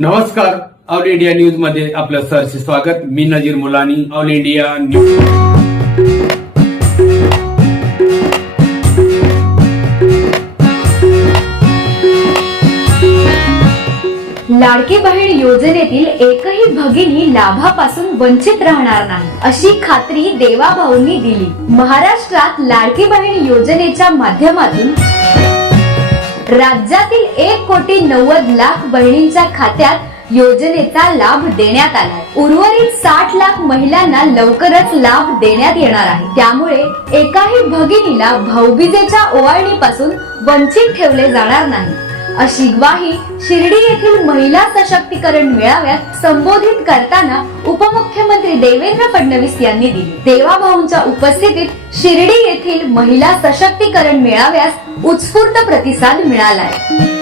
नमस्कार. All India न्यूजमध्ये आपलं सरचे स्वागत. मी Nazir Mulani. All India news. Ladki Bahin योजनेतील एकही भगिनी लाभापासून वंचित राहणार नाही अशी खात्री देवाभाऊंनी दिली. महाराष्ट्रात लाडकी बहीण योजनेच्या माध्यमातून राज्यातील एक कोटी नव्वद लाख बहिणींच्या खात्यात योजनेचा लाभ देण्यात आला उर्वरित साठ लाख महिलांना लवकरच लाभ देण्यात येणार आहे. त्यामुळे एकाही भगिनीला भाऊबीजेच्या ओवाळणीपासून वंचित ठेवले जाणार नाही. अशी ग्वाही शिर्डी येथील महिला सशक्तीकरण मेळाव्यात संबोधित करताना उप मुख्यमंत्री देवेंद्र फडणवीस यांनी दिली. देवाभाऊंच्या उपस्थितीत शिर्डी येथील महिला सशक्तीकरण मेळाव्यास उत्स्फूर्त प्रतिसाद मिळालाय.